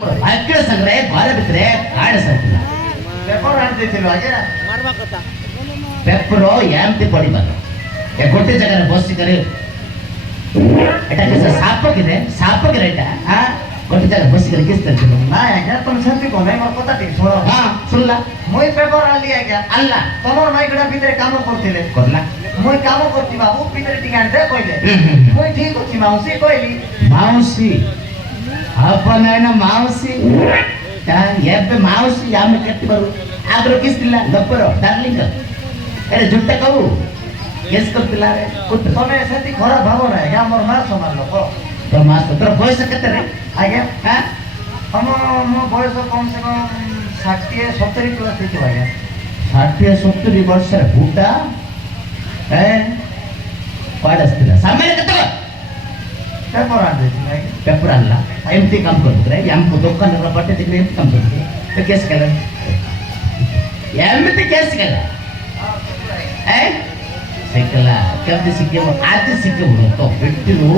ಅಕ್ಕಳ ಸಂಗ್ರಹ ಬಾರ ಬಿಟ್ರೆ ಕಾಡ ಸರ್ಕಿಲ್ಲ ಪೆಪ್ಪರ್ ಆಡ್ತಿಲ್ಲ ಹಾಗೆ ಪೆಪ್ಪರು ಯಾಂತಿ ಪಡಿಬಾರ್ದು ಕೊಟ್ಟೆ ಜಾಗ ಬೋಸ್ತಿಕರೆ এটা কিছু সাপকে সাপকে এটা হ্যাঁ কোটি জায়গা বসিকরে কিস্তে দিল না আজ্ঞা তুমি শান্তি কোনে মোর কথা ঠিক শোনো হ্যাঁ শুনলা মই পেপার আলি আজ্ঞা আল্লাহ তোমার মাইকড়া ভিতরে কাম করছিলে করলা মই কাম করছি বাবু ভিতরে ঠিক আনতে কইলে মই ঠিক করছি মাউসি কইলি ಮಾವಸಿ ಅಪ್ಪನ ಮಾವಸಿ ಎಬ್ಬೆ ಮಾವಸಿ ಯಾಮ ಕೆಟ್ಟಿ ಬರು ಆದ್ರೂ ಕಿಸ್ತಿಲ್ಲ ಗಪ್ಪರು ಡಾರ್ಲಿಂಗ್ ಅರೆ ಜುಟ್ಟ ಕವು ಎಸ್ ಕೊಡ್ತಿಲ್ಲ তুমি সেটি খারাপ ভাবো না আজ্ঞা মোর মা সমান লোক তো ಮಾಸ್ তোর বয়স কেতে আজ্ঞা হ্যাঁ ମୋ ବୟସ କମ ସେ କମ 60-70 ପ୍ଲସ୍ ହେଇଥିବ ଆଜ୍ଞା 60-70 ବର୍ଷର ବୁଟା କୁଆଡ଼େ ଆସିଥିଲା ସାମ୍ନାରେ କେତେ ପେପର ଆଣିଦେଇଥିଲି ଆଜ୍ଞା ପେପର ଆଣିଲା ଏମିତି କାମ କରୁଥିଲେ ଆମକୁ ଦୋକାନର ବଟେ ଦେଖିଲେ ଏମିତି କାମ କରୁଥିଲେ ତ କେସ୍ କଲା ଏମିତି କେସ୍ କଲା ଶିଖିଲା କେମିତି ଶିଖିବ ଆଜି ଶିଖିବୁ ତ ବିଟିରୁ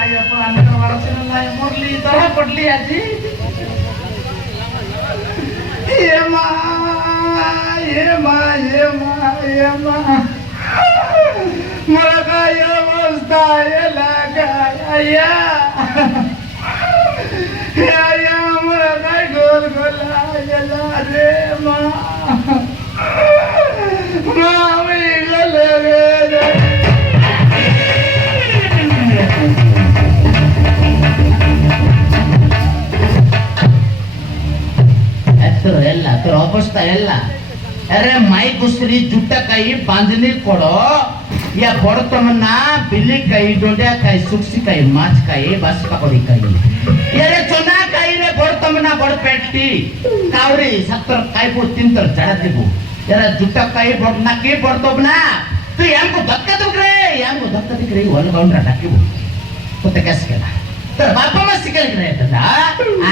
ଆଜ୍ଞା ଆପଣ ଆମେ ତ ବାରଶହ ନାହିଁ ମରଲି ଧରା ପଡଲି ଆଜି ଏ ମା ମୋର କାଇ ଅବସ୍ଥା ହେଲା ଆଜ୍ଞା ଆଜ୍ଞା ମୋର କାଇ ଗୋଲ ଗୋଲା ହେଲା ରେ ମା ମାମି ଗଲେ ରେ তোর ಎಲ್ಲ তোর অবস্থা ಎಲ್ಲ अरे माई गुसरी जुट्टा काई बांधनी कोड़ो या बड़ तमन्ना बिल्ली काई डोंडिया काई सुक्सी काई माछ काई बस पकड़ी काई यारे चोना काई रे बड़ तमन्ना बड़ पेटी कावरी सत्तर काई पो तीन तर जड़ा दिबो यारे जुट्टा काई बड़ ना के बड़ तबना तू हमको धक्का दिख रे वन बाउंड्रा डाकिबो तो ते कैसे केला तर बापा मा सिकल रे तदा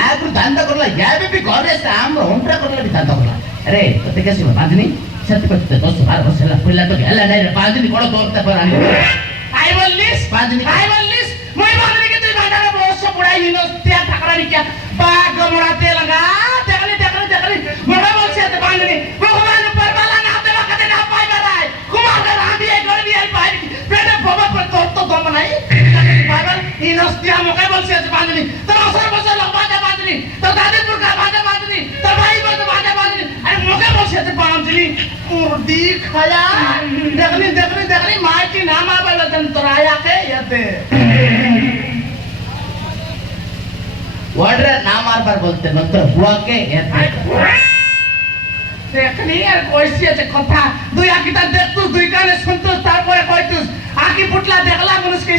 आगु दांदा करला याबे भी घरे से आम होंट्रा करला भी दांदा करला अरे तो कैसे बांधनी सत्य पत्ते 10-12 वर्ष ला पहिला तो गेला नाही रे बांधनी कोण तोरता पर आणि काय बोललीस মই बांधनी के तू बांधाला बहुत पुढाई हिनो त्या ठाकरानी क्या बाग मोडा ते लगा देखली मोडा बोलसे ते बांधनी भगवान परवाला ना ते वखते ना पाई बराय कुमार का रांदी एक गड़ी आई पाई पेटे बाबा पर तो दम नाही बाबा हिनो त्या मोके बोलसे ते बांधनी तो असर बसर लंबा बांधनी तो दादीपुर का बांधनी तो भाई बस बांधनी अरे मोके बोलसे ते बांधनी मुर्दी खाया देखली माय की नाम आबेला तंतराया के यते वाड्रे नाम आरबार बोलते नंतर बुआ के यते देखनी यार कोइसी আছে কথা দুই আকিটা দেখতুস দুই কানে শুনতুস তারপরে কইতুস আকি ফুটলা দেখলা মানুষকে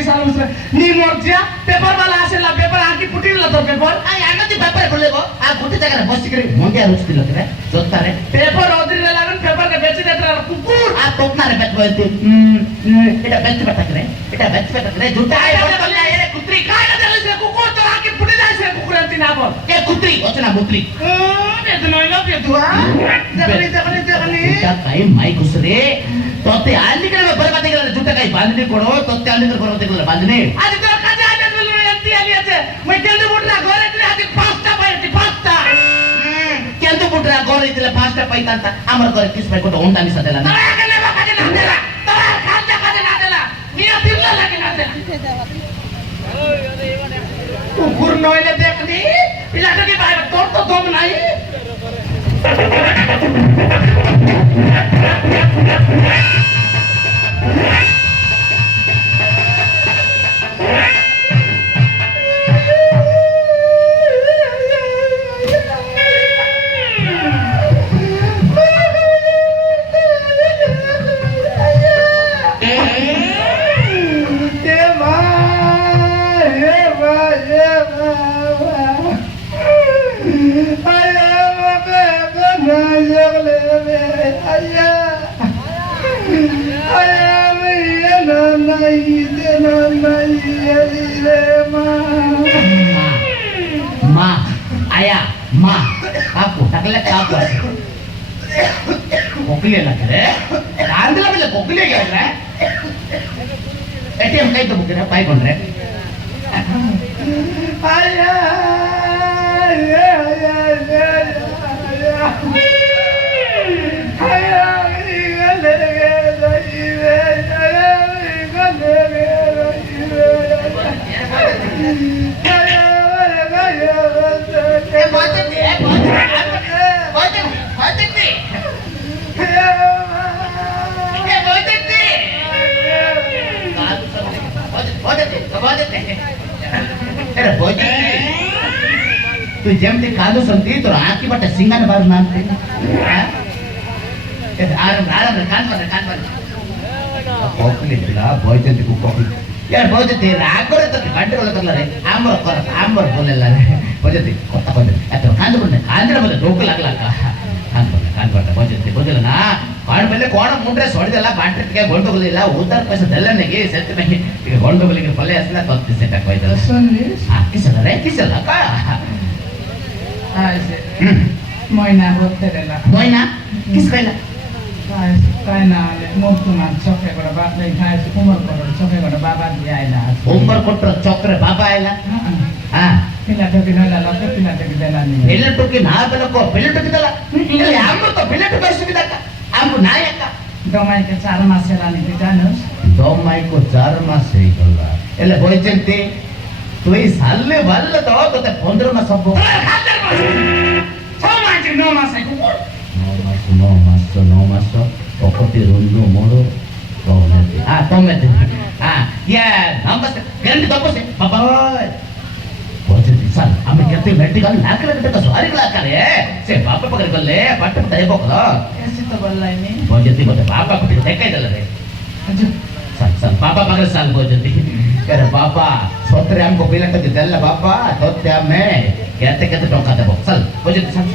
ইসালবুস নি মরজিয়া পেপার वाला আসেলা পেপার আকি ফুটিলা তো পেপার আই আনতি পেপার বলেগো আ গুটি জায়গা বসি করে মঙ্গিয়া রুস্তিল রে জোতারে পেপার ওদিরে লাগন পেপার কে বেচি দেতরা কুকুর আ তোপনারে বেচ বলতে এটা বেচ বেটা করে জুটা আই বললা এ কুত্রি কাই না দেলিস কুকুর তো আকি ফুটি যাইছে কুকুর আনতি না বল এ কুত্রি ওছনা মুত্রি বেদ নইলো বেদুয়া দেখলি জুটা কাই মাই ঘুসরে তোতে আলি করে বরবাদি করে জুটা কাই বাঁধনি কোড়ো তোতে আলি করে বরবাদি করে বাঁধনি আজ তোর কাজে আজ বলি এন্তি আলি আছে মই কেন্দু বুটলা ঘরে দিলে আজ 5টা পাইতি 5টা কেন্দু বুটলা ঘরে দিলে 5টা পাইতান্তা আমার ঘরে কিস ভাই কোটা ওন্ডা মিশা দেলা না কানে বা কাজে না দেলা তোরা খাজা কাজে না দেলা মিয়া দিল্লা লাগে না দেলা কুকুর নইলে দেখনি পিলাটা কি বাইরে তোর তো দম নাই Ma, ayah, ma, aku, tak lihat apa. Oke lah, kere. Andel पाई तो बुके पाई कोण रे तू जेमती कादू संती तो आकी बट सिंगन बार मानते आराम आराम कान पर कोकली दिला बोयते को कोकली यार बोयते ते रागोरे तो कंट्रोल करला रे आंबर बोलेला रे बोयते कोता बोयते अतो कांद्र बोले डोक लागला का कान पर बोले ना कान पहले कोण मुंड्रे सोडिदला बांट्रिके गोंड बोलिला उधर पैसे दಲ್ಲನಿಗೆ ಸೆಟ್ ಮೇಲೆ ಈಗ गोंड बोलिಗೆ ಪಲ್ಲೆ ಅಸಲ ತತ್ತಿ ಸೆಟ್ ಹಾಕೋಯ್ತಲ್ಲ किसला रे किसला का Moina hotelella. Moina किस कहला Kaina murtuman choke goda baba kai umar goda choke goda baba diaila. Umar कोट्र चक्र बाबा आयला हां Pila toki noila loke pila toki delani. పిల్లటకి నా పిల్లకు పిల్లటకి దల ఇలా అమ్మతో పిల్లట పరిస్థితి आमको नायक Domai ke 4 mas selani dijanus. दोमाई को 4 मास सही गल्ला एले बोइचंती तुई साले वल्ल तो ते 15 मास सब 6 mas 9 mas aku. 9 मास ఒకటి రెండు మూడు తొమ్మిది యా నంబర్ గంట తప్పసే బాబాయ్ बोइचंती साल आम्ही केते मेटी गाल लाकला कटा सॉरी लाकले से बापा पकड़ गल्ले पट्ट तय बोकलो Esi to ballai ni. बोइचंती बोते बापा को देखाई दले रे Aju. सन पापा पकड़ साल बोइचंती अरे बापा सोत्रे हमको बिलट के दल्ला बापा तो त्या में कहते कहते टोका दे बोक चल बोइचंती सन